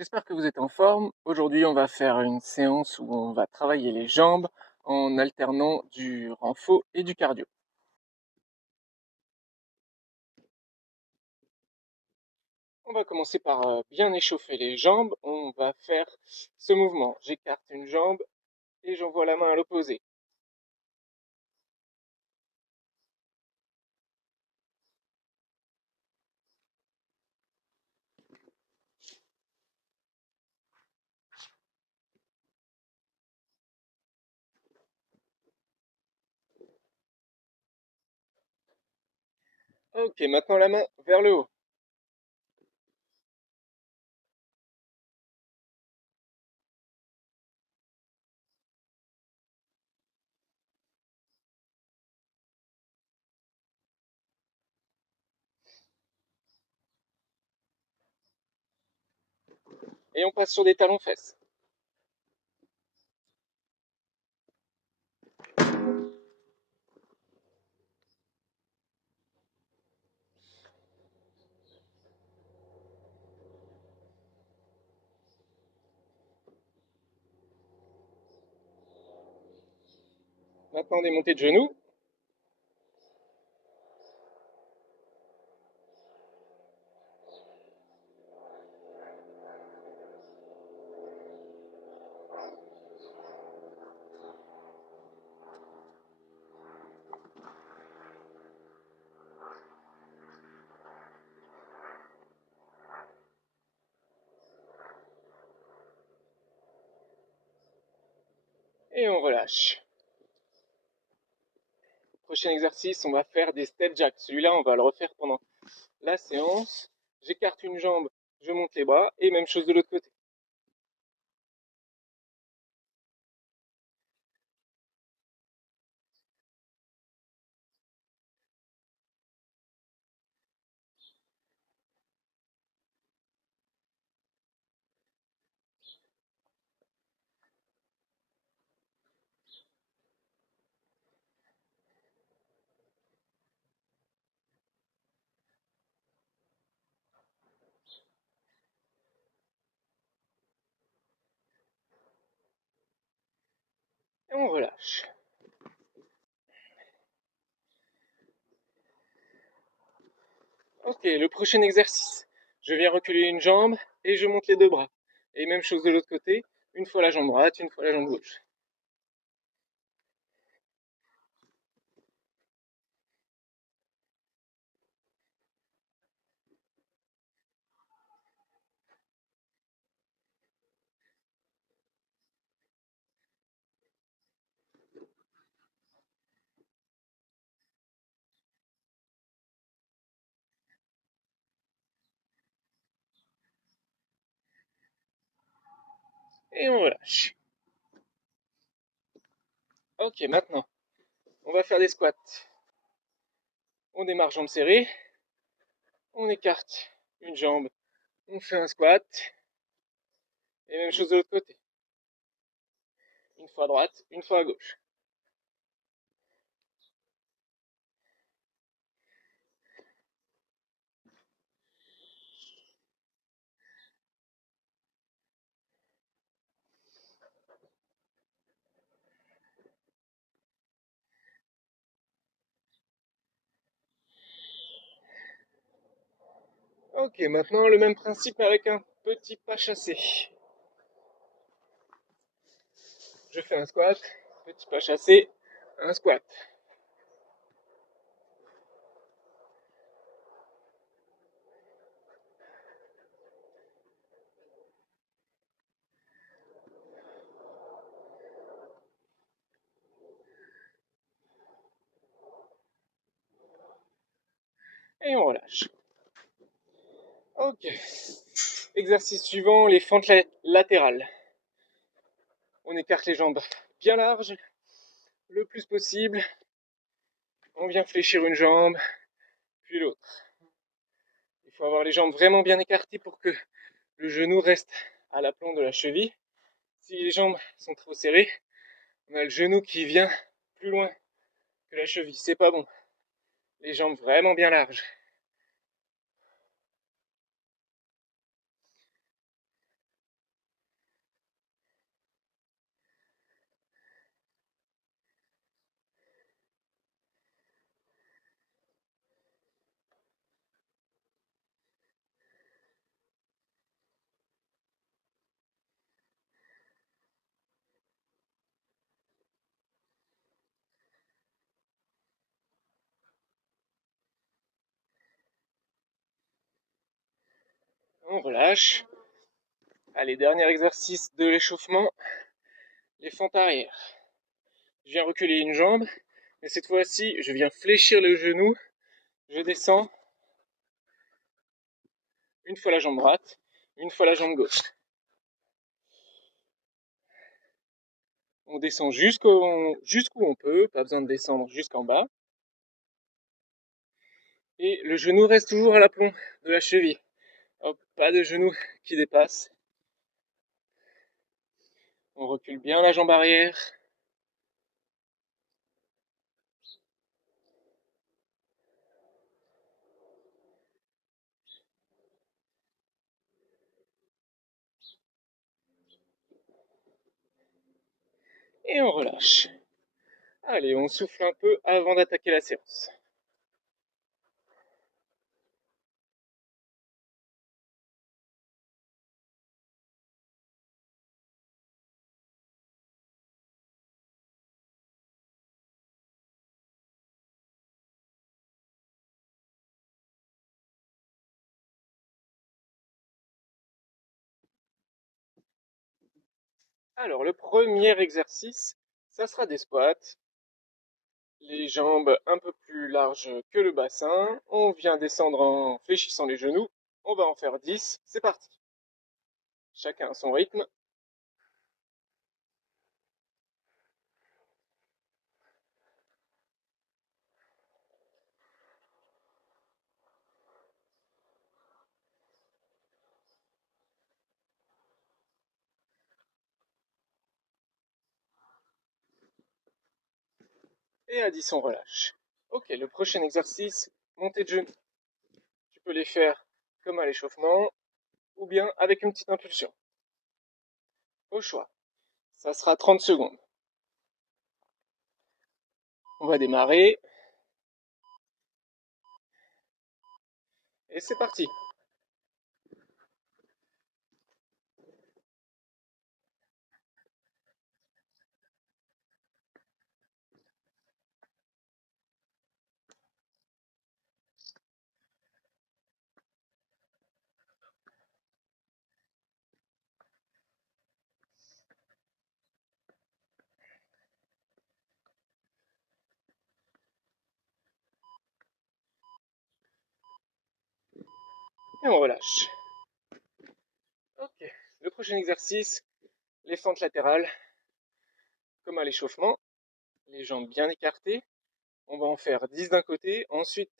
J'espère que vous êtes en forme. Aujourd'hui, on va faire une séance où on va travailler les jambes en alternant du renfo et du cardio. On va commencer par bien échauffer les jambes. On va faire ce mouvement. J'écarte une jambe et j'envoie la main à l'opposé. Ok, maintenant la main vers le haut. Et on passe sur des talons-fesses. Maintenant des montées de genoux. Et on relâche. Prochain exercice, on va faire des step jacks. Celui-là, on va le refaire pendant la séance. J'écarte une jambe, je monte les bras et même chose de l'autre côté. Et on relâche. Ok, le prochain exercice. Je viens reculer une jambe et je monte les deux bras. Et même chose de l'autre côté, une fois la jambe droite, une fois la jambe gauche. Et on relâche. Ok, maintenant, on va faire des squats. On démarre jambes serrées, on écarte une jambe, on fait un squat, et même chose de l'autre côté. Une fois à droite, une fois à gauche. Ok, maintenant le même principe mais avec un petit pas chassé. Je fais un squat, petit pas chassé, un squat. Et on relâche. Ok. Exercice suivant, les fentes latérales. On écarte les jambes bien larges, le plus possible. On vient fléchir une jambe, puis l'autre. Il faut avoir les jambes vraiment bien écartées pour que le genou reste à l'aplomb de la cheville. Si les jambes sont trop serrées, on a le genou qui vient plus loin que la cheville. C'est pas bon. Les jambes vraiment bien larges. On relâche. Allez, dernier exercice de l'échauffement, les fentes arrière. Je viens reculer une jambe, mais cette fois-ci, je viens fléchir le genou, je descends, une fois la jambe droite, une fois la jambe gauche. On descend jusqu'où on peut, pas besoin de descendre jusqu'en bas. Et le genou reste toujours à l'aplomb de la cheville. Hop, pas de genou qui dépasse. On recule bien la jambe arrière. Et on relâche. Allez, on souffle un peu avant d'attaquer la séance. Alors, le premier exercice, ça sera des squats. Les jambes un peu plus larges que le bassin. On vient descendre en fléchissant les genoux. On va en faire 10. C'est parti. Chacun à son rythme. Et à 10, on relâche. Ok, le prochain exercice, montée de genoux. Tu peux les faire comme à l'échauffement ou bien avec une petite impulsion. Au choix. Ça sera 30 secondes. On va démarrer. Et c'est parti. Et on relâche. Ok. Le prochain exercice, les fentes latérales, comme à l'échauffement. Les jambes bien écartées. On va en faire 10 d'un côté, ensuite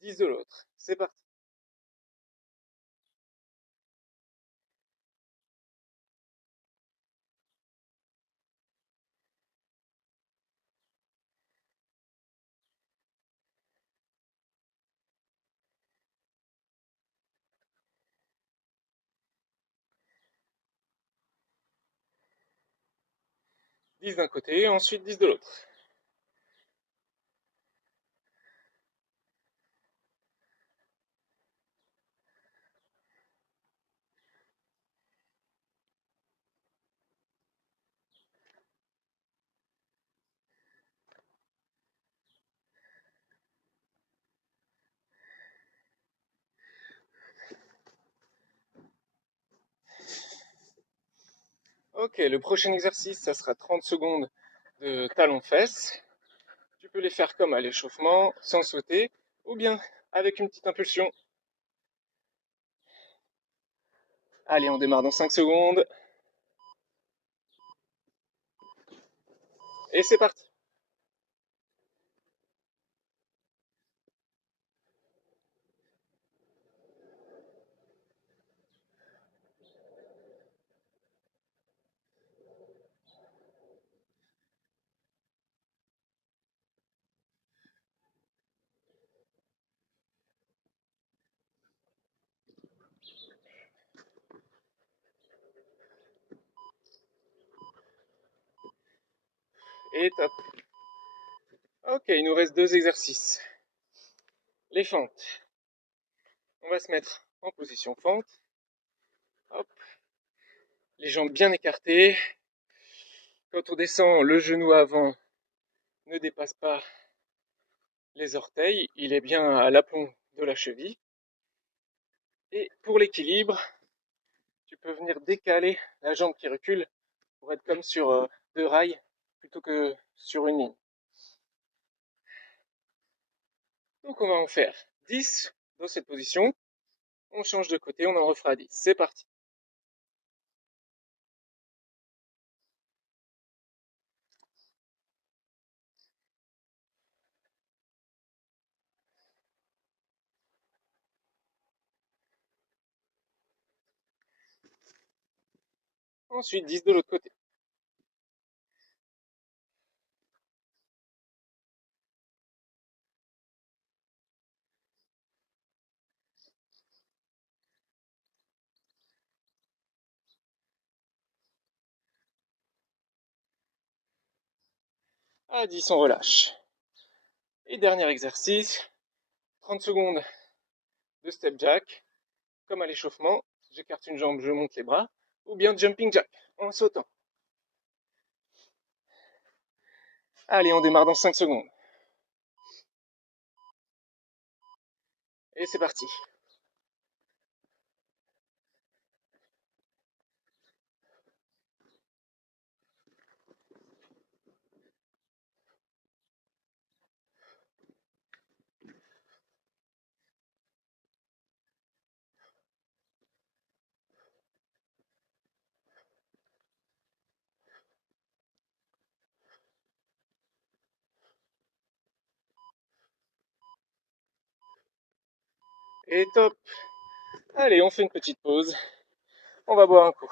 10 de l'autre. C'est parti. Dix d'un côté, ensuite 10 de l'autre. Ok, le prochain exercice, ça sera 30 secondes de talons-fesses. Tu peux les faire comme à l'échauffement, sans sauter, ou bien avec une petite impulsion. Allez, on démarre dans 5 secondes. Et c'est parti. Et top. Ok, il nous reste 2 exercices. Les fentes. On va se mettre en position fente. Hop. Les jambes bien écartées. Quand on descend, le genou avant ne dépasse pas les orteils. Il est bien à l'aplomb de la cheville. Et pour l'équilibre, tu peux venir décaler la jambe qui recule pour être comme sur 2 rails plutôt que sur une ligne. Donc on va en faire 10 dans cette position. On change de côté, on en refera 10. C'est parti. Ensuite 10 de l'autre côté. À 10, on relâche. Et dernier exercice, 30 secondes de step jack. Comme à l'échauffement, j'écarte une jambe, je monte les bras. Ou bien jumping jack, en sautant. Allez, on démarre dans 5 secondes. Et c'est parti. Et top. Allez, on fait une petite pause. On va boire un coup.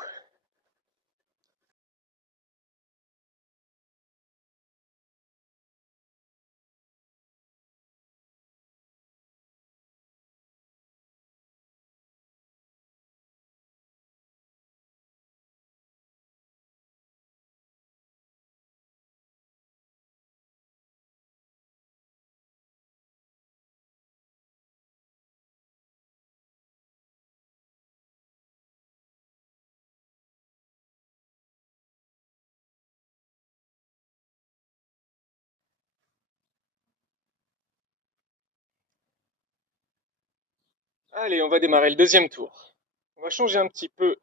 Allez, on va démarrer le deuxième tour. On va changer un petit peu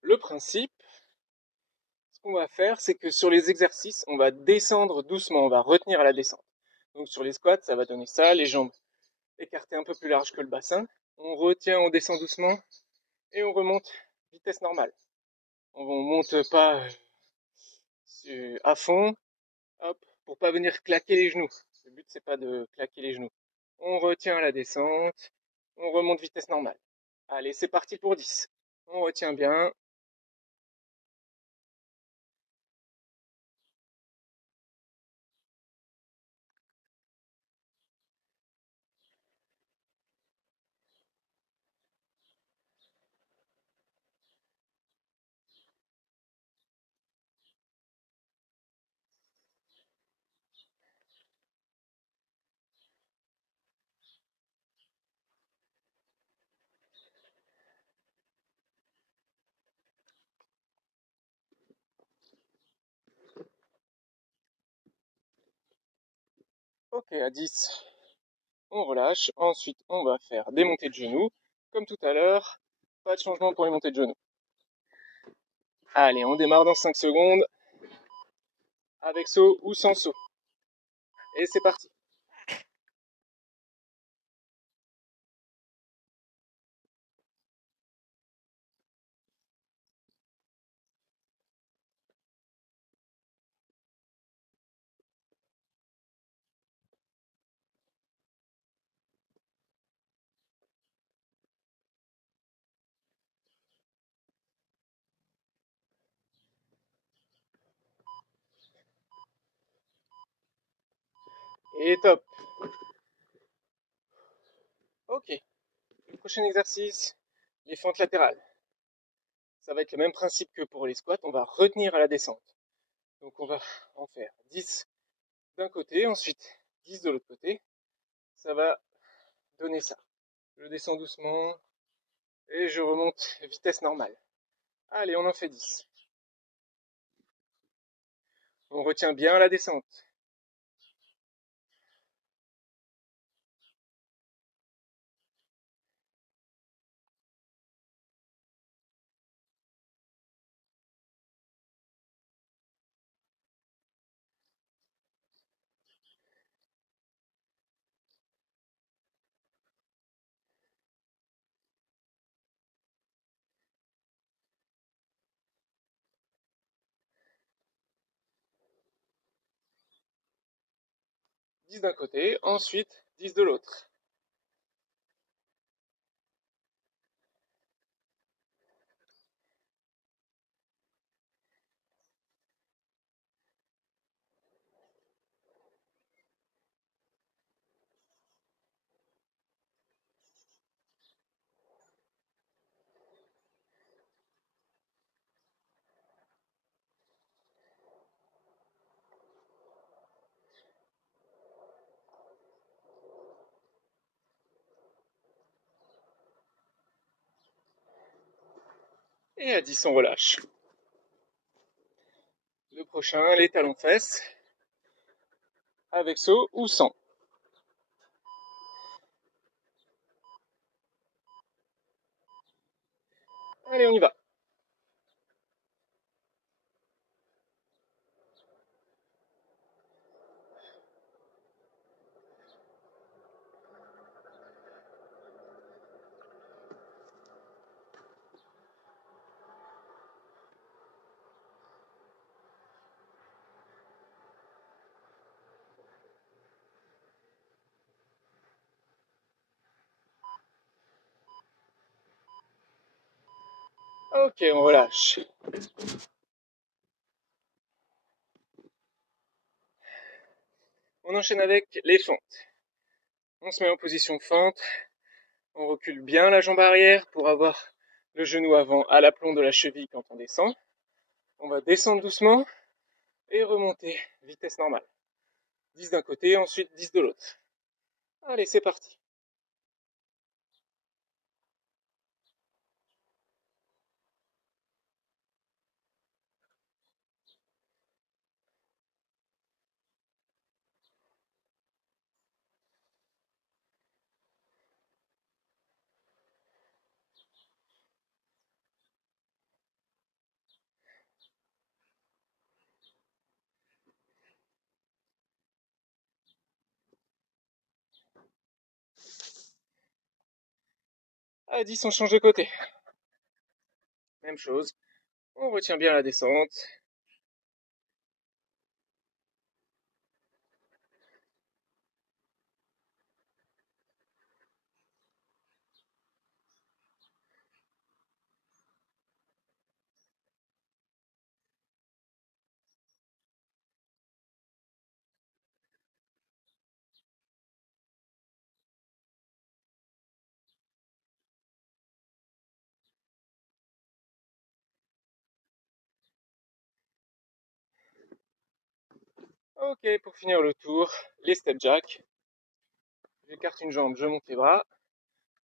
le principe. Ce qu'on va faire, c'est que sur les exercices, on va descendre doucement, on va retenir à la descente. Donc sur les squats, ça va donner ça, les jambes écartées un peu plus larges que le bassin. On retient, on descend doucement et on remonte vitesse normale. On monte pas à fond, hop, pour pas venir claquer les genoux. Le but, c'est pas de claquer les genoux. On retient à la descente, on remonte vitesse normale. Allez, c'est parti pour 10. On retient bien. Ok, à 10, on relâche. Ensuite, on va faire des montées de genoux. Comme tout à l'heure, pas de changement pour les montées de genoux. Allez, on démarre dans 5 secondes, avec saut ou sans saut. Et c'est parti. Et top. Ok, le prochain exercice, les fentes latérales. Ça va être le même principe que pour les squats, on va retenir à la descente. Donc on va en faire 10 d'un côté, ensuite 10 de l'autre côté. Ça va donner ça. Je descends doucement et je remonte vitesse normale. Allez, on en fait 10. On retient bien la descente. 10 d'un côté, ensuite 10 de l'autre. Et à 10, on relâche. Le prochain, les talons-fesses, avec saut ou sans. Allez, on y va. Ok, on relâche. On enchaîne avec les fentes. On se met en position fente. On recule bien la jambe arrière pour avoir le genou avant à l'aplomb de la cheville quand on descend. On va descendre doucement et remonter, vitesse normale. 10 d'un côté, ensuite 10 de l'autre. Allez, c'est parti. À 10, on change de côté. Même chose. On retient bien la descente. Ok, pour finir le tour, les step jack. J'écarte une jambe, je monte les bras.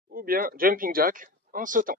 Ou bien jumping jack en sautant.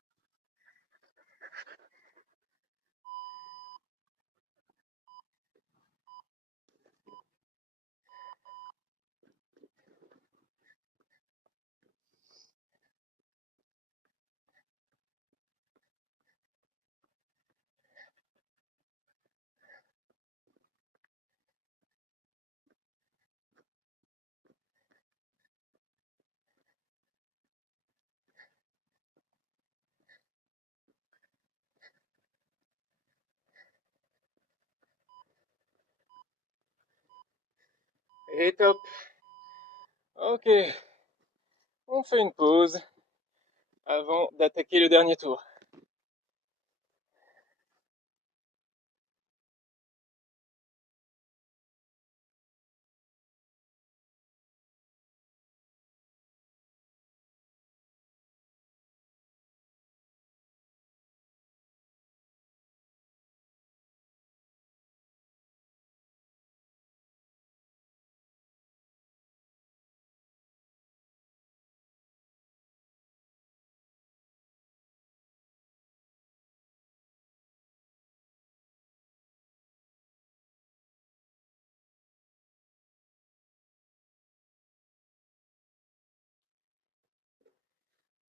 Et top. Ok, on fait une pause avant d'attaquer le dernier tour.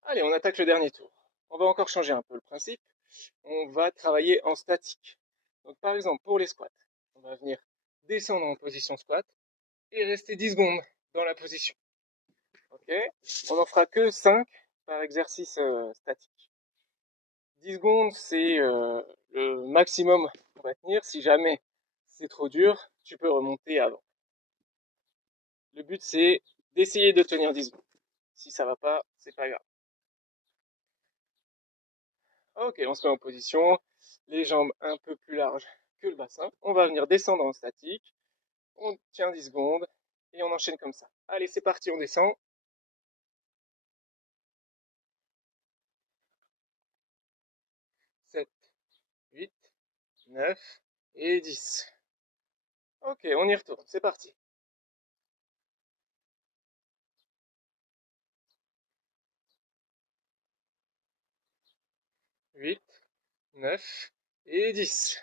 Allez, on attaque le dernier tour. On va encore changer un peu le principe. On va travailler en statique. Donc par exemple, pour les squats, on va venir descendre en position squat et rester 10 secondes dans la position. Ok. On n'en fera que 5 par exercice statique. 10 secondes, c'est le maximum qu'on va tenir. Si jamais c'est trop dur, tu peux remonter avant. Le but, c'est d'essayer de tenir 10 secondes. Si ça va pas, c'est pas grave. Ok, on se met en position, les jambes un peu plus larges que le bassin. On va venir descendre en statique. On tient 10 secondes et on enchaîne comme ça. Allez, c'est parti, on descend. 7, 8, 9 et 10. Ok, on y retourne, c'est parti. 8, 9 et 10.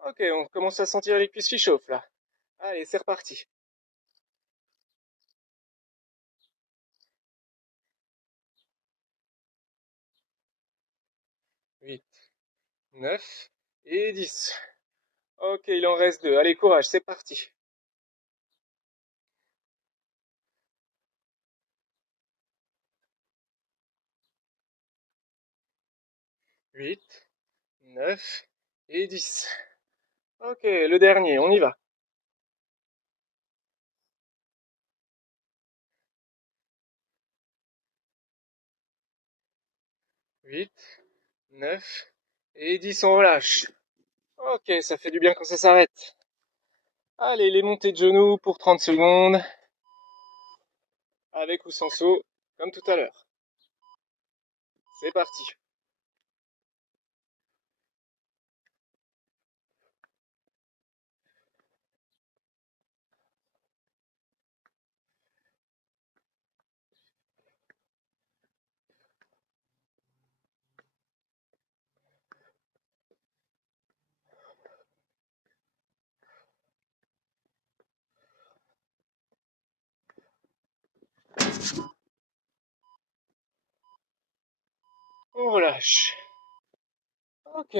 Ok, on commence à sentir les cuisses qui chauffent là. Allez, c'est reparti. 8, 9 et 10. Ok, il en reste 2. Allez, courage, c'est parti. 8, 9 et 10. Ok, le dernier, on y va. 8, 9 et 10, on relâche. Ok, ça fait du bien quand ça s'arrête. Allez, les montées de genoux pour 30 secondes, avec ou sans saut, comme tout à l'heure. C'est parti. On relâche. Ok.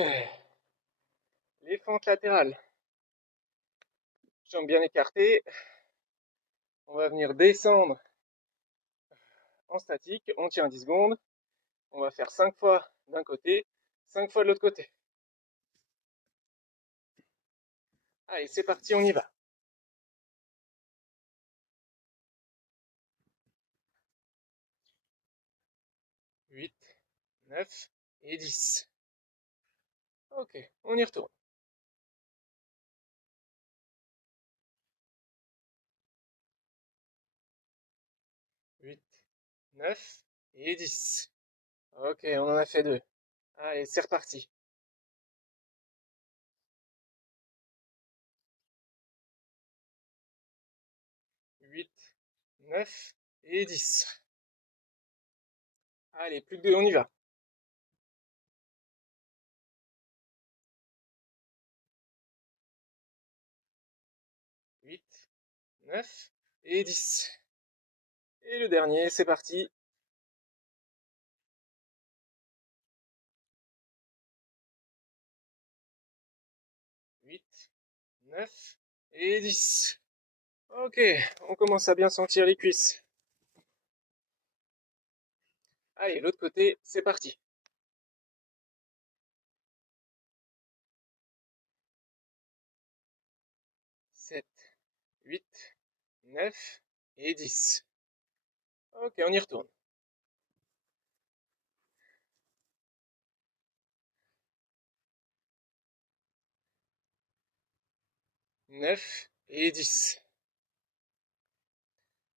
Les fentes latérales. Jambes bien écartées. On va venir descendre en statique. On tient 10 secondes. On va faire 5 fois d'un côté, 5 fois de l'autre côté. Allez, c'est parti, on y va. 8, 9 et 10. Ok, on y retourne. 8, 9 et 10. Ok, on en a fait 2. Allez, c'est reparti. 8, 9 et 10. Allez, plus que 2, on y va. 8, 9 et 10. Et le dernier, c'est parti. 8, 9 et 10. Ok, on commence à bien sentir les cuisses. Allez, l'autre côté, c'est parti. 7, 8, 9 et 10. Ok, on y retourne. 9 et 10.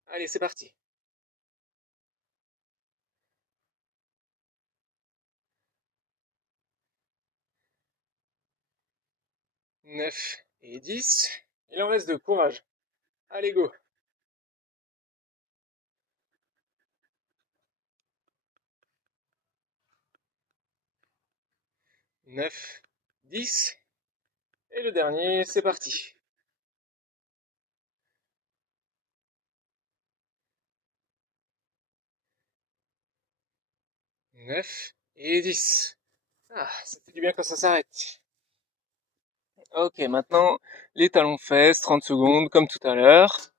Allez, c'est parti. 9 et 10. Il en reste 2, courage. Allez, go. 9, 10. Et le dernier, c'est parti. 9 et 10. Ah, ça fait du bien quand ça s'arrête. Ok, maintenant, les talons fesses, 30 secondes, comme tout à l'heure.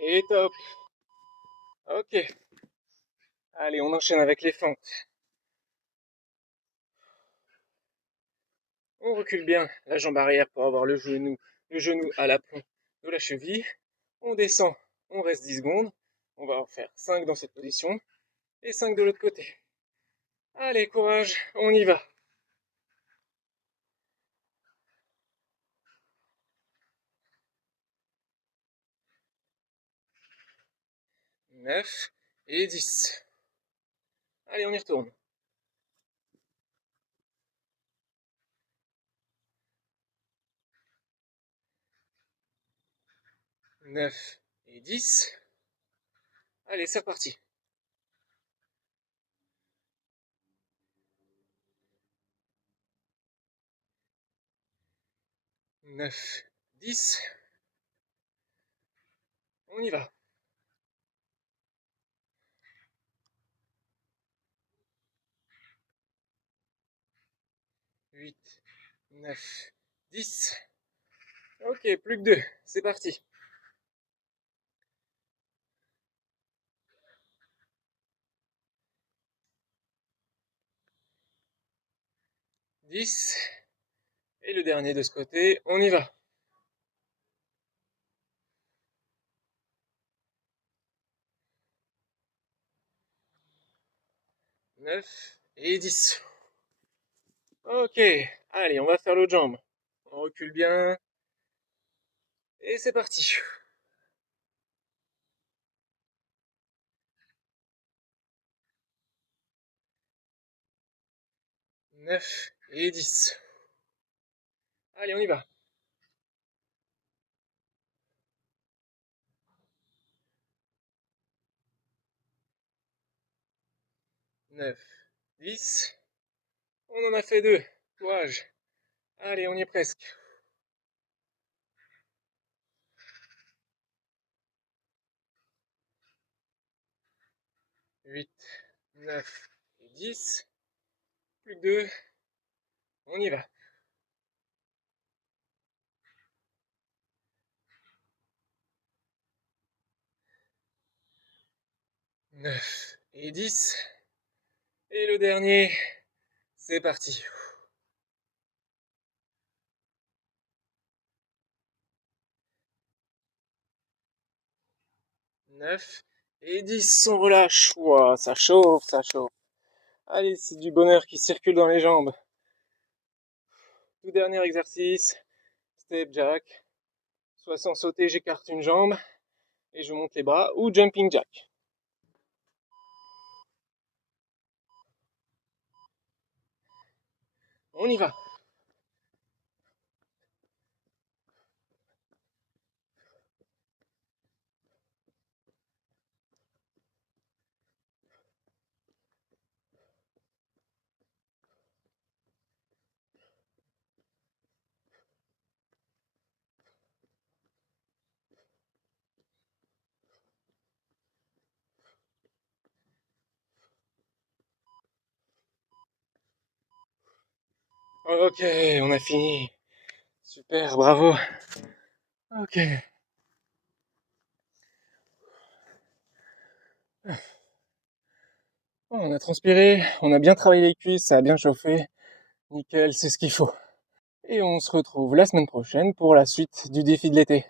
Et top. Ok. Allez, on enchaîne avec les fentes. On recule bien la jambe arrière pour avoir le genou à l'aplomb de la cheville. On descend, on reste 10 secondes. On va en faire 5 dans cette position et 5 de l'autre côté. Allez, courage, on y va. 9 et 10. Allez, on y retourne. 9 et 10. Allez, c'est reparti. 9, 10. On y va. 8, 9, 10. Ok, plus que 2. C'est parti. 10. Et le dernier de ce côté, on y va. 9 et 10. Ok, allez, on va faire l'autre jambe. On recule bien. Et c'est parti. 9 et 10. Allez, on y va. 9, 10. On en a fait 2. Courage. Allez, on y est presque. 8, 9 et 10. Plus que 2. On y va. 9 et 10. Et le dernier, c'est parti. 9 et 10. On relâche. Wow, ça chauffe, ça chauffe. Allez, c'est du bonheur qui circule dans les jambes. Tout dernier exercice. Step jack. Soit sans sauter, j'écarte une jambe et je monte les bras, ou jumping jack. On y va. Ok, on a fini. Super, bravo. Ok. On a transpiré, on a bien travaillé les cuisses, ça a bien chauffé. Nickel, c'est ce qu'il faut. Et on se retrouve la semaine prochaine pour la suite du défi de l'été.